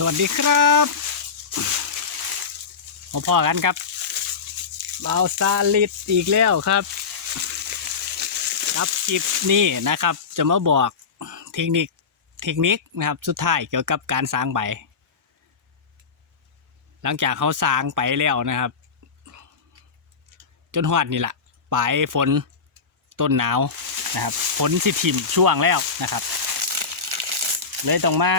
สวัสดีครับมาพ่อกันครับเบาซาลิดอีกแล้วครับ ครับคลิปนี้นะครับ จะมาบอกเทคนิคเทคนิคนะครับ สุดท้ายเกี่ยวกับการสร้างใบ หลังจากเขาสร้างไปแล้วนะครับ จนหอดนี่แหละปลายฝนต้นหนาวนะครับฝนสิถิ่มช่วงแล้วนะครับ เลยต้องมา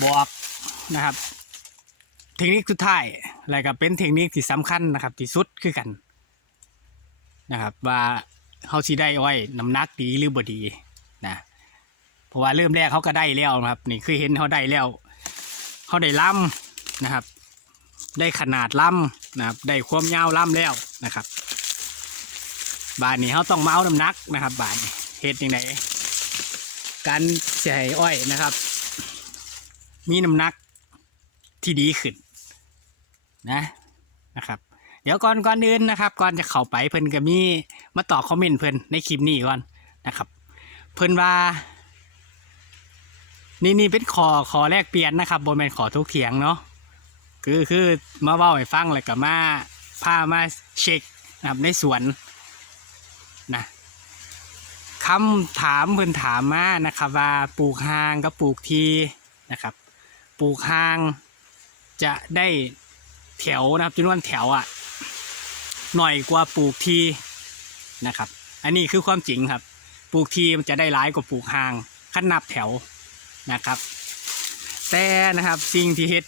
บอกนะครับ เทคนิคสุดท้ายอะไรก็เป็นเทคนิคที่สำคัญนะครับ ที่สุดคือกันนะครับ ว่าเขาสิได้อ้อยน้ำหนักดีหรือบ่ดีนะเพราะว่าเริ่มแรกเขาก็ได้แล้วนะครับ นี่คือเห็นเขาได้แล้วเขาได้ล่ำนะครับ ได้ขนาดล่ำนะครับ ได้ความยาวล่ำแล้วนะครับ บานนี้เขาต้องเมาเอาน้ำหนักนะครับ บานเฮ็ดยังไงการเสียอ้อยนะครับ มีน้ำหนักที่ดีขึ้นนะนะครับ เดี๋ยวก่อนก่อนอื่นนะครับ ก่อนจะเข้าไปเพิ่นก็มีมาตอบคอมเมนต์เพิ่นในคลิปนี้ก่อนนะครับ เพิ่นว่า นี่นี่เป็นขอขอแลกเปลี่ยนนะครับบนเป็นขอทุกเถียงเนาะคือคือมาเว้าให้ฟังแล้วก็มาพามาเช็คนะครับในสวนนะคำถามเพิ่นถามมานะครับ ว่าปลูกหางกับปลูกทีนะครับ ปลูกหาง จะได้แถวนะครับจำนวนแถวอะหน่อยกว่าปลูกทีนะครับ อันนี้คือความจริงครับ ปลูกทีมันจะได้หลายกว่าปลูกหางขั้นนับแถวนะครับ แต่นะครับสิ่งที่เฮ็ด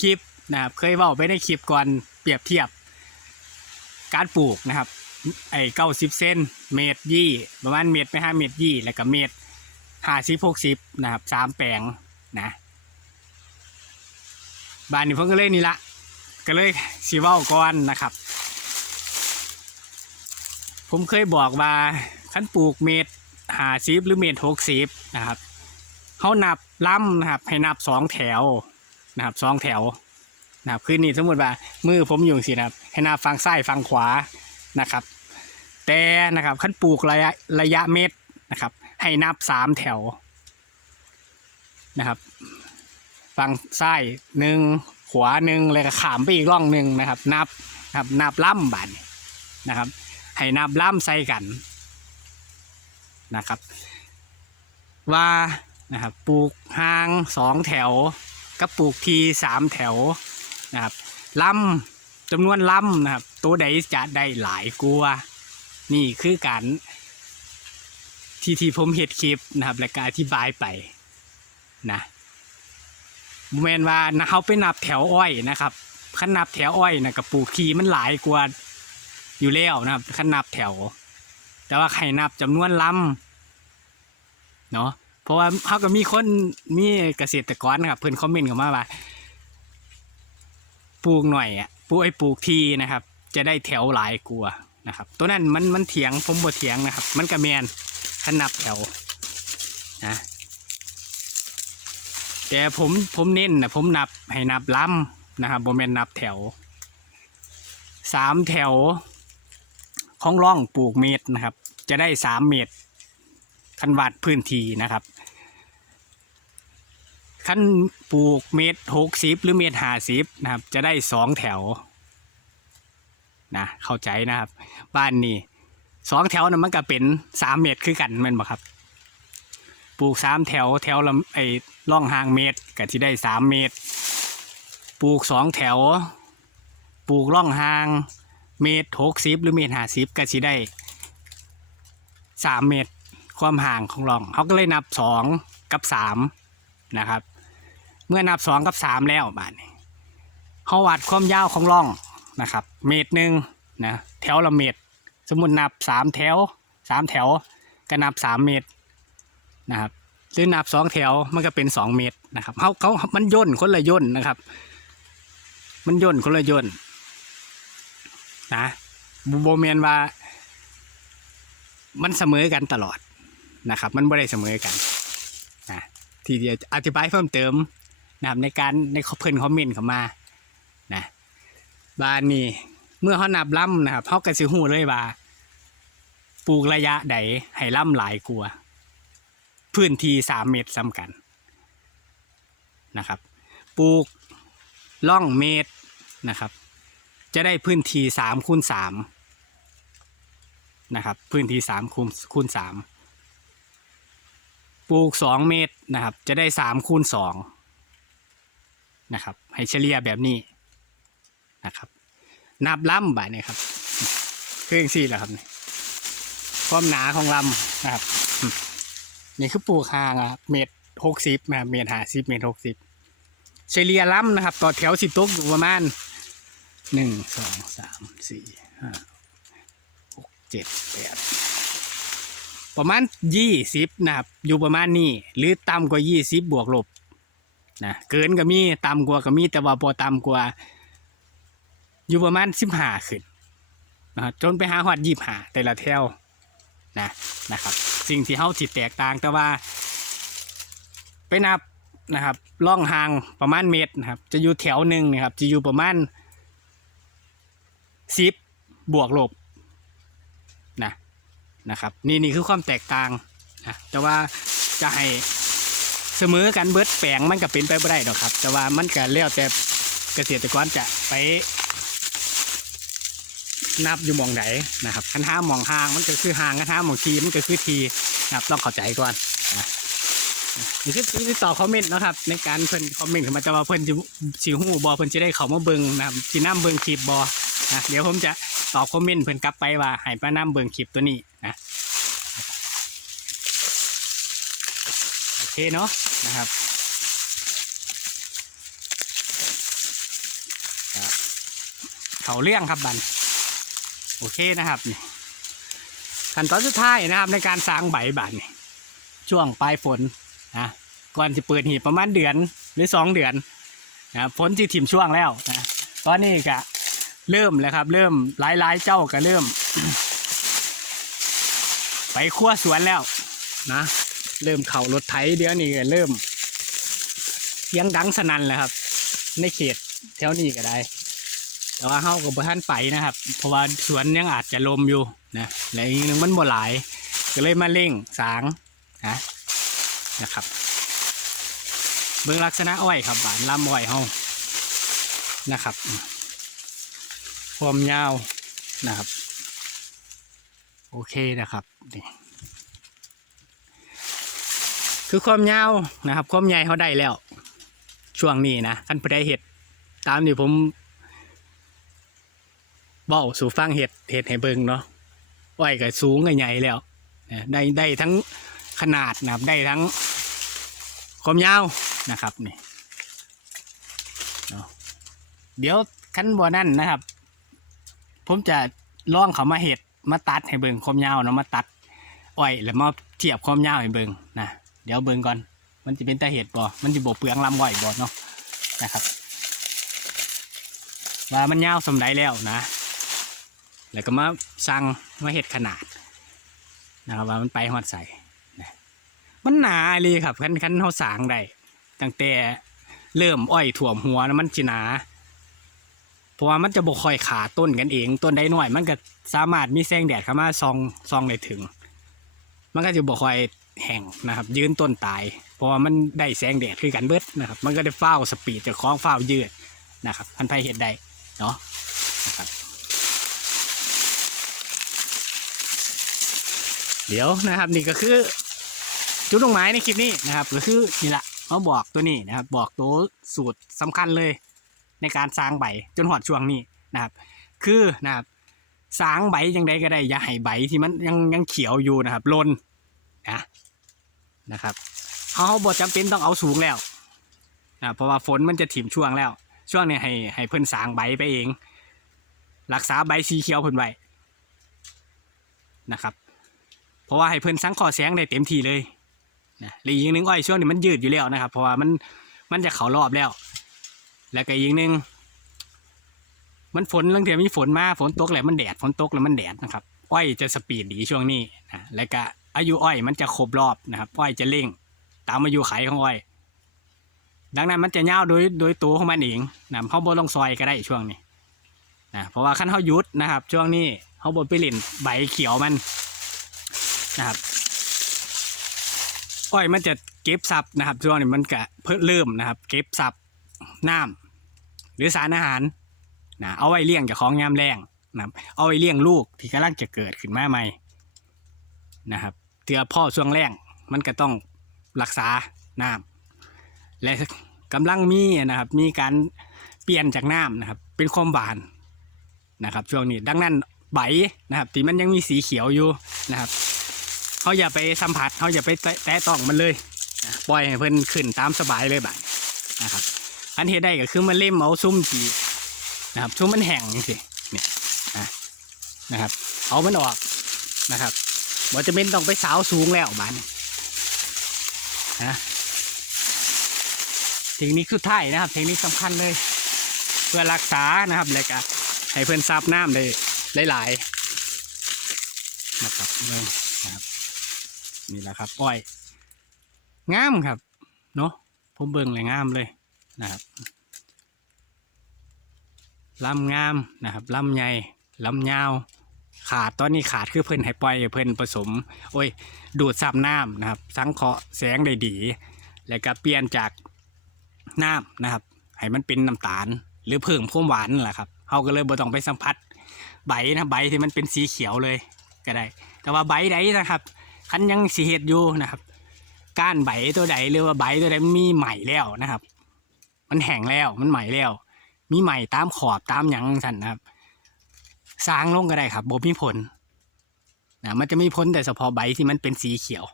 คลิปนะครับเคยว่าไปในคลิปก่อนเปรียบเทียบ การปลูกนะครับ ไอ้เก้าสิบเซนเมตรยี่ประมาณเมตรไปห้าเมตรยี่แล้วก็เมตรห้าสิบหกสิบนะครับสามแปลงนะ บ้านนี้เพิ่งก็เลยนี่ละก็เลยสีว่าก่อนนะครับ ผมเคยบอกว่าขั้นปลูกเมตรหาสิบหรือเมตรหกสิบนะครับเขานับล่ำนะครับ ให้นับสองแถวนะครับสองแถวนะครับคือนี่สมมติว่ามือผมอยู่สินะครับ ให้นับฝั่งซ้ายฝั่งขวานะครับ แต่นะครับขั้นปลูกระยะระยะเมตรนะครับ ให้นับสามแถวนะครับ ฝั่งซ้ายหนึ่งขวาหนึ่งเลยก็ขามไปอีกร่องหนึ่งนะครับ นับนะครับนับล่ำบัดนนะครับ ให้นับล่ำใส่กันนะครับ ว่านะครับปลูกห่างสองแถวกับปลูกทีสามแถวนะครับล่ำจำนวนล่ำนะครับ ตัวใดจะได้หลายกลัว นี่คือการที่ที่ผมเห็ดคลิปนะครับ และก็อธิบายไปนะ บ่แมนว่านะเขาไปนับแถวอ้อยนะครับขันนับแถวอ้อยนะกับปลูกทีมันหลายกว่าอยู่แล้วนะครับขันนับแถว แต่ว่าใครนับจำนวนลำเนาะเพราะว่าเขาก็มีคนมีเกษตรกรนะครับเพื่อนคอมเมนต์เข้ามาว่าปลูกหน่อยอะปลูกไอ้ปลูกทีนะครับ จะได้แถวหลายกลัวนะครับ ตัวนั้นมันมันเถียงผมบ่เถียงนะครับ มันกระแมนขันนับแถวนะ แต่ผมผมเน้นนะผมนับให้นับลำนะครับบ่แมนนับแถวสามแถว ของร่องปลูกเมตรนะครับ จะได้สามเมตรคันวัดพื้นที่นะครับคันปลูกเมตรหกสิบหรือเมตรห้าสิบนะครับ จะได้สองแถวนะเข้าใจนะครับ บ้านนี้สองแถวนะมันก็เป็นสามเมตรคือกันมันบ่ครับ ปลูกสามแถวแถวละไอ้ร่องหางเมตรก็จะได้สามเมตร ปลูกสองแถว ปลูกร่องหางเมตรหกสิบหรือเมตรห้าสิบก็สิได้สามเมตรความห่างของร่องเขาก็เลยนับสองกับสามนะครับ เมื่อนับสองกับสามแล้วบาทนี้เขาวัดความยาวของร่องนะครับ เมตรหนึ่งนะแถวละเมตร สมมตินับสามแถวสามแถวก็นับสามเมตรนะครับ หรือนับสองแถวมันก็เป็นสองเมตรนะครับเขาเขามันย่นคนละย่นนะครับ มันย่นคนละย่นนะโบเมนว่า มันเสมอกันตลอดนะครับ มันไม่ได้เสมอกันนะทีเดียวอธิบายเพิ่มเติมนะครับในการในเพิ่นคอมเมนต์เข้ามานะบานนี้เมื่อเขานับล่ำนะครับเขากระสิหูเลยว่าปลูกระยะใดให้ล่ำหลายกลัวา พื้นที่สามเมตรซ้ำกันนะครับ ปลูกล่องเมตรนะครับ จะได้พื้นที่สามคูณสามนะครับ พื้นที่สามคูณคูณสามปลูกสองเมตรนะครับ จะได้สามคูณสองนะครับ ให้เฉลี่ยแบบนี้นะครับ นับลำบ่านี่ครับเคือองสี่แหละครับความหนาของลำนะครับ นี่คือปลูกห่างอะครับเมตรหกสิบนะครับเมตรห้าสิบเมตรหกสิบเฉลี่ยล้ำนะครับ ต่อแถวสิบตกอยู่ประมาณหนึ่งสองสามสี่ห้าหกเจ็ดแปดประมาณยี่สิบนะครับ อยู่ประมาณนี้ หรือต่ำกว่ายี่สิบบวกลบนะเกินก็มีต่ำกว่าก็มีแต่ว่าพอต่ำกว่า อยู่ประมาณสิบห้าขึ้นนะจนไปหาหอดยี่ห้าแต่ละแถวนะนะครับ สิ่งที่เขาจิแตกต่างแต่ว่า ไปนับนะครับล่องห่างประมาณเมตรนะครับ จะอยู่แถวหนึ่งนะครับ จะอยู่ประมาณสิบบวกลบนะนะครับ นี่นี่คือความแตกต่างนะแต่ว่าจะให้เสมอกันเบิดแปลงมันก็เป็นไปไม่ได้หรอกครับ แต่ว่ามันก็แล้วแต่เกษตรกรจะไป นับอยู่มองไหนนะครับคันห้ามองห่างมันก็คือห่างคันห้ามองทีมันก็คือทีนะครับต้องเข้าใจก่อนนะนี่คือที่ต่อคอมเมนต์นะครับ ในการเพิ่นคอมเมนต์ขึ้นมาจะว่าเพิ่นสิฮู้บอเพิ่นจะได้เขามาเบิ่งนะครับสินํเบิ่งคลิปบอนะเดี๋ยวผมจะตอบคอมเมนต์เพิ่นกลับไปว่าให้มานํเบิ่งคลิปตัวนี้นะโอเคเนาะนะครับครับเขาเรื่องครับบัน โอเคนะครับนี่ขั้นตอนสุดท้ายนะครับ ในการสร้างใบบันนี่ช่วงปลายฝนนะก่อนจะเปิดหีบประมาณเดือนหรือสองเดือนนะฝนจะถิ่มช่วงแล้วนะตอนนี้ก็เริ่มแล้วครับ เริ่มหลายๆเจ้าก็เริ่ม ไปขั้วสวนแล้วนะเริ่มเข่ารถไถเดี๋ยวนี้ก็เริ่มเสียงดังสนั่นแล้วครับ ในเขตแถวนี้ก็ได้ แต่ว่าเฮากับท่านไปนะครับ เพราะว่าสวนยังอาจจะลมอยู่นะและอีกหนึงมันบ่หลาย ก็เลยมาเร่งสางนะนะครับ เบื้องลักษณะอ้อยครับบานลำอ้อยเฮานะครับ ความยาวนะครับ โอเคนะครับนี่คือความยาวนะครับ ความใหญ่เขาได้แล้ว ช่วงนี้นะคันผู้ใดเห็ดตามที่ผม เบ้าสู่ฟังเห็ดเห็ดให้เบิงเนาะอ้อยก็สูงก็ใหญ่แล้วได้ได้ทั้งขนาดนะครับได้ทั้งความยาวนะครับนี่เดี๋ยวขั้นบัวนั่นนะครับ ผมจะล่องเขามาเห็ดมาตัดให้เบิงความยาวเนาะมาตัดอ้อยแล้วมาเทียบความยาวให้เบิงนะเดี๋ยวเบิงก่อนมันจะเป็นแตาเห็ดบ่ มันจะบ่เปลืองลำอ้อยบ่เนาะนะครับ ว่ามันยาวสำไดแล้วนะ แล้วก็มาสั่งมาเห็ดขนาดนะครับว่ามันไปหอดใส่มันหนาเลยครับคันคันเขาสางได้ตั้งแต่เริ่มอ้อยถ่วมหัวนะมันจิหนาเพราะว่ามันจะบกคอยขาต้นกันเอง ต้นได้หน่อย มันก็สามารถมีแสงแดดเข้ามาซองซองได้ถึง มันก็จะบกคอยแห้งนะครับ ยืนต้นตาย เพราะว่ามันได้แสงแดดคือกันเบิดนะครับ มันก็ได้เฝ้าสปีดจะคล้องเฝ้ายืดนะครับพันไพเห็ดได้เนาะนะครับ เดี๋ยวนะครับนี่ก็คือ จุดลงไม้ในคลิปนี้นะครับ ก็คือนี่แหละเขาบอกตัวนี้นะครับ บอกตัวสูตรสำคัญเลย ในการสร้างใบจนหอดช่วงนี้นะครับ คือนะครับสร้างใบยังไงก็ได้อย่าให้ใบที่มันยังยังเขียวอยู่นะครับลนนะนะครับเขาบอกจำเป็นต้องเอาสูงแล้วนะเพราะว่าฝนมันจะถิ่มช่วงแล้ว ช่วงนี้ให้ให้เพิ่นสร้างใบไปเอง รักษาใบสีเขียวเพิ่นไว้นะครับ เพราะว่าให้เพิ่นสังขอแสงได้เต็มที่เลยนะและอีกอย่างหนึ่งอ้อยช่วงนี้มันยืดอยู่แล้วนะครับ เพราะว่ามันมันจะเขารอบแล้ว แล้วก็อีกอย่างหนึ่งมันฝนเรื่องเดียวมีฝนมาฝนตกแล้วมันแดดฝนตกแล้วมันแดดนะครับ อ้อยจะสปีดดีช่วงนี้นะแล้วก็อายุอ้อยมันจะครบรอบนะครับ อ้อยจะเร่ง ตามอายุไขของอ้อย ดังนั้นมันจะยาโดยโดยตัวของมันเองนะเขาบนลงซอยก็ได้ช่วงนี้นะเพราะว่าขั้นเขาหยุดนะครับ ช่วงนี้เขาบนไปเล่นใบเขียวมัน นะครับอ้อยมันจะเก็บซับนะครับช่วงนี้มันก็เพิ่มเริ่มนะครับ เก็บซับน้ำหรือสารอาหารนะเอาไว้เลี้ยงจากของยามแรงนะครับ เอาไว้เลี้ยงลูกที่กำลังจะเกิดขึ้นมาใหม่นะครับเตือพ่อช่วงแรงมันก็ต้องรักษาน้ำและกำลังมีนะครับ มีการเปลี่ยนจากน้ำนะครับ เป็นความหวานนะครับ ช่วงนี้ดังนั้นใบนะครับที่มันยังมีสีเขียวอยู่นะครับ เขาอย่าไปสัมผัสเขาอย่าไปแตะต้องมันเลยปล่อยให้เพิ่นขึ้นตามสบายเลยบัดนะครับ อันที่ได้ก็คือมันเล่มเอาซุ้มทีนะครับซุ้มมันแห้งนี่สิเนี่ยนะครับ เอามันออกนะครับบ่จะเป็นต้องไปสาวสูงแล้วบ้านนะเทคนิคสุดท้ายนะครับ เทคนิคสำคัญเลย เพื่อรักษานะครับแล้วก็ให้เพื่อนซับน้ำได้หลายๆนะครับเลยนะครับ นี่แหละครับอ้อยงามครับ เนาะผมเบิ่งเลยงามเลยนะครับลำงามนะครับลำใหญ่ลำยาว ขาดตอนนี้ขาดคือเพิ่นให้ปล่อยเพิ่นผสม โอ้ย ดูดซับน้ำนะครับ สังเคราะห์แสงได้ดี แล้วก็เปลี่ยนจากน้ำนะครับ ให้มันเป็นน้ำตาล หรือเพิ่มความหวานนั่นแหละครับเขาก็เลยบ่ต้องไปสัมผัสใบนะใบที่มันเป็นสีเขียวเลยก็ได้ แต่ว่าใบใดนะครับ คันยังสีเห็ดอยู่นะครับ ก้านใบตัวใดหรือว่าใบตัวใดมันมีใหม่แล้วนะครับ มันแห้งแล้วมันใหม่แล้ว มีใหม่ตามขอบตามหยังสั่นนะครับ สร้างลงก็ได้ครับบ่มีผลนะมันจะมีผลแต่เฉพาะใบที่มันเป็นสีเขียว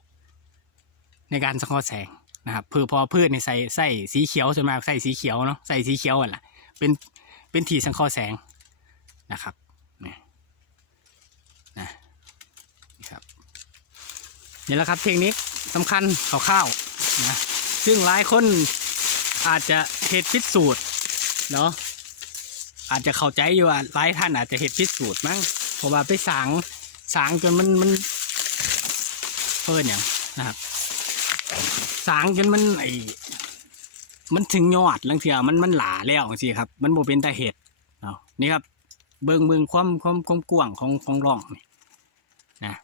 ในการสังเคราะห์แสงนะครับพืชพอพืชในใส่ใส่สีเขียวส่วนมากใส่สีเขียวเนาะใส่สีเขียวอะล่ะเป็นเป็นที่สังเคราะห์แสงนะครับนี่นะครับ นี่แหละครับเทคนิคสำคัญคร่าวๆนะซึ่งหลายคนอาจจะเหตุพิษสูตรเนาะอาจจะเข้าใจอยู่ว่าหลายท่านอาจจะเหตุพิษสูตรมั้งเพราะว่าไปสางสางจนมันมันเพิ่นอย่างนะครับสางจนมันไอมันถึงยอดลังเทียมันมันหลาแล้วสิครับ มันโบเป็นแต่เหตุเนาะนี่ครับ เบิ่งเบิงความความความกว้างของของร่องนี่นะ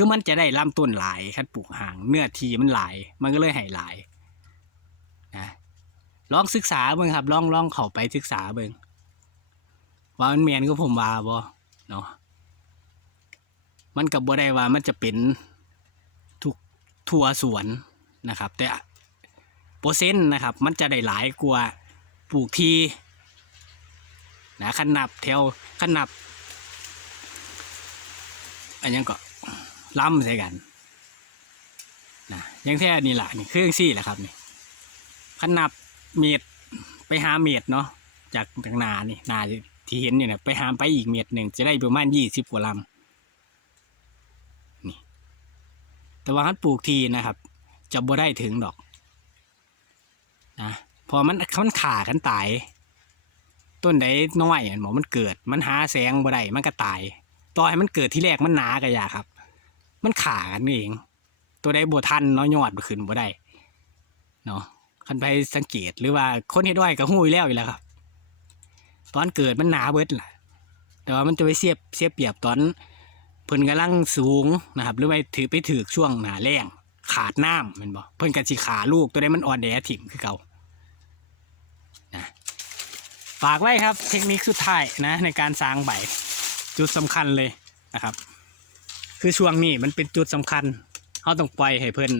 คือมันจะได้ลำต้นหลายคันปลูกห่าง เนื้อทีมันหลาย มันก็เลยให้หลายนะลองศึกษาเบิ่งครับลองลองเข้าไปศึกษาเบิ่งว่ามันเมียนก็ผมว่าบ่เนาะมันกับบ่ได้ว่ามันจะเป็นทุกทั่วสวนนะครับ แต่เปอร์เซ็นต์นะครับ มันจะได้หลายกว่าปลูกทีนะขันนับแถวขันนับอันยังก็ ล้ำใส่กันนะยังแท้นี่แหละนี่เครื่องซี่แหละครับนี่ขนาบเม็ดไปหาเม็ดเนาะจากจากนานี่นาที่เห็นอยู่เนี่ยไปหาไปอีกเม็ดหนึ่งจะได้ประมาณยี่สิบกว่าลำนี่ แต่ว่าคันปลูกทีนะครับ จะบ่ได้ถึงดอกนะพอมันมันขากันตาย ต้นใดน้อยหมอมันเกิด มันหาแสงบ่ได้มันก็ตาย ต่อให้มันเกิดที่แรกมันหนากระยาครับ มันขากันเอง ตัวใดบทันเนาะยอดบ่ขึ้นบ่ได้เนาะคันไปสังเกตหรือว่าคนเฮ็ดไว้ก็ฮู้อยู่แล้วอยู่แล้วครับ ตอนเกิดมันหนาเบิดล่ะ แต่ว่ามันจะไปเสียบเสียบเปรียบตอนเพิ่นกำลังสูงนะครับ หรือว่ถือไปถือช่วงหนาแรงขาดน้ำมันบ่เพิ่นก็สิขาลูกตัวใดมันอ่อนแอถิ่มคือเก่านะฝากไว้ครับเทคนิคสุดท้ายนะในการสร้างใบจุดสำคัญเลยนะครับ คือช่วงนี้มันเป็นจุดสำคัญเขาต้องปล่อยให้เพิ่น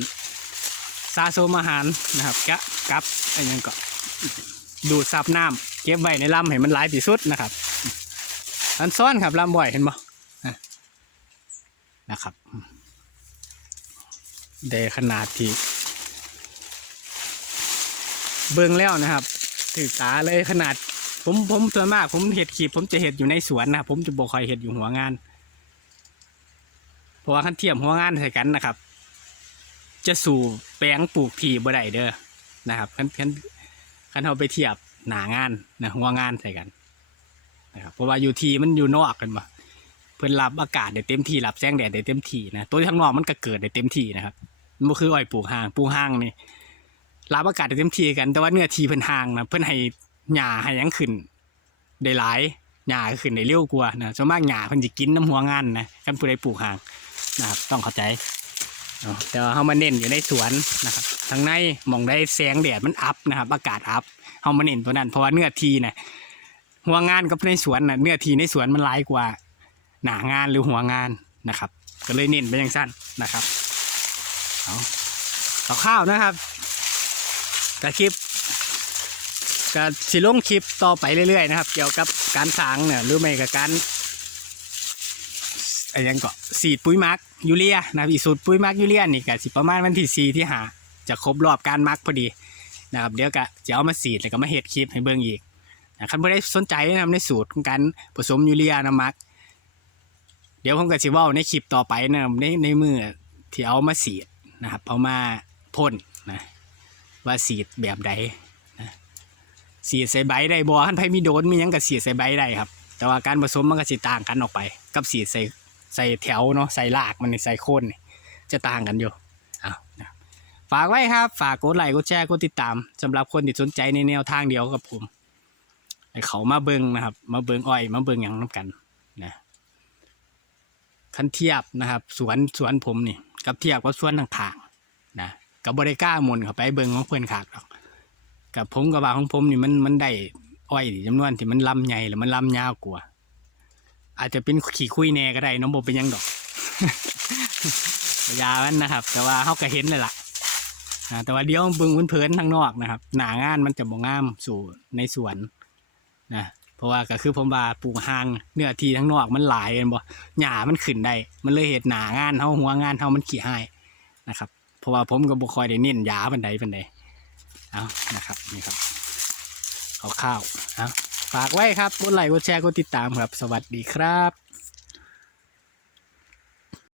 สะสมอาหารนะครับกะกับอะไรยังก็ดูดซับน้ำเก็บไว้ในลำให้มันหลายที่สุดนะครับอันซ้อนครับลำบ่อยเห็นบ่นะครับเดขนาดที่เบิ่งแล้วนะครับ ถือตาเลยขนาด ผมผมส่วนมาก ผมเห็ดขีบผมจะเห็ดอยู่ในสวนนะผมจะบอกคอยเห็ดอยู่หัวงาน ราะว่าขั้นเทียมหัวงานใส่กันนะครับ จะสู่แปลงปลูกทีบ่ได้เด้อนะครับขั้นขั้นขั้นเอาไปเทียบหนางานนะหัวงานใส่กันนะครับเพราะว่าอยู่ทีมันอยู่นอกกันมาเพื่อนรับอากาศได้เต็มที่รับแสงแดดได้เต็มที่นะตัวข้างนอกมันก็เกิดได้เต็มที่นะครับมันบ่คืออ้อยปลูกห่างปลูกห่างนี่รับอากาศได้เต็มที่กัน แต่ว่าเนื้อทีเพิ่นห่างนะเพิ่นให้หญ้าให้ยังขึ้นได้หลายหญ้าขึ้นได้เร็วกว่านะส่วนมากหญ้าเพิ่นสิกินน้ำหัวงานนะกันผู้ใดปลูกห่าง นะครับต้องเข้าใจเนาะแต่ว่าเฮามาเน้นอยู่ในสวนนะครับทางในมองได้แสงแดดมันอัพนะครับอากาศอัพเฮามาเน้นตัวนั้นเพราะว่าเนื้อทีน่ะหัวงานกับในสวนน่ะเนื้อทีในสวนมันหลายกว่า หนางานหรือหัวงานนะครับ ก็เลยเน้นไปอย่างสั้นนะครับเอาเอาข้าวนะครับกระคลิปก็สิลงคลิปต่อไปเรื่อยๆนะครับ เกี่ยวกับการสางเนี่ยหรือไม่กับการ อ้ยังก็สีดปุ๋ยมักยูเรียนะครับอีสูตรปุ๋ยมักยูเรียนี่ก็สิประมาณวันที่สี่ที่หาจะครบรอบการมักพอดีนะครับเดี๋ยวก็จะเอามาสีดแล้วก็มาเฮ็ดคลิปให้เบิ่งอีกนะครับไม่ได้สนใจนะครับในสูตรของการผสมยูเรียน้ำหมัก เดี๋ยวผมก็สิว่าในคลิปต่อไปนะครับในในมือที่เอามาสีดนะครับเอามาพ่นนะว่าสีดแบบใดนะสีดใส่ใบได้บ่คันไผมีโดนมียังก็สีดใส่ใบได้ครับ แต่ว่าการผสมมันก็สิต่างกันออกไป กับสีดใส่ ใส่แถวเนาะใส่ลากมันใส่โคนนี่จะต่างกันอยู่เอาฝากไว้ครับ ฝากกดไลค์กดแชร์กดติดตามสำหรับคนที่สนใจในแนวทางเดียวกับผมให้เขามาเบิงนะครับ มาเบิงอ้อย มาเบิงหยังน้ำกันนะคันเทียบนะครับ สวนสวนผมนี่กับเทียบกับสวนต่างๆนะกับบริก้ามนเข้าไปเบิงของเพื่อนขากหรอกกับผมกับว่าของผมนี่มันมันได้อ้อยจำนวนที่มันลำใหญ่หรือมันลำยาวกว่า อาจจะเป็นขี่คุยแน่ก็ได้น้องโบเป็นยังดอกยามันนะครับ แต่ว่าเขาก็เห็นเลยล่ะอ่าแต่ว่าเดี๋ยวบึงเพื่อนทางนอกนะครับ หนางานมันจะบ่งามสู่ในสวนนะเพราะว่าก็คือผมว่าปลูกหางเนื้อที่ทั้งนอกมันหลายกันบ่หญ้ามันขึ้นได้ มันเลยเหตุหนางานเฮาหัวงานเฮามันขี้หายนะครับ เพราะว่าผมก็บ่คอยได้เน้นยาปานใดปานใดเอานะครับนี่ครับข้าวๆเอา ฝากไว้ครับกดไลค์กดแชร์กดติดตามครับ สวัสดีครับ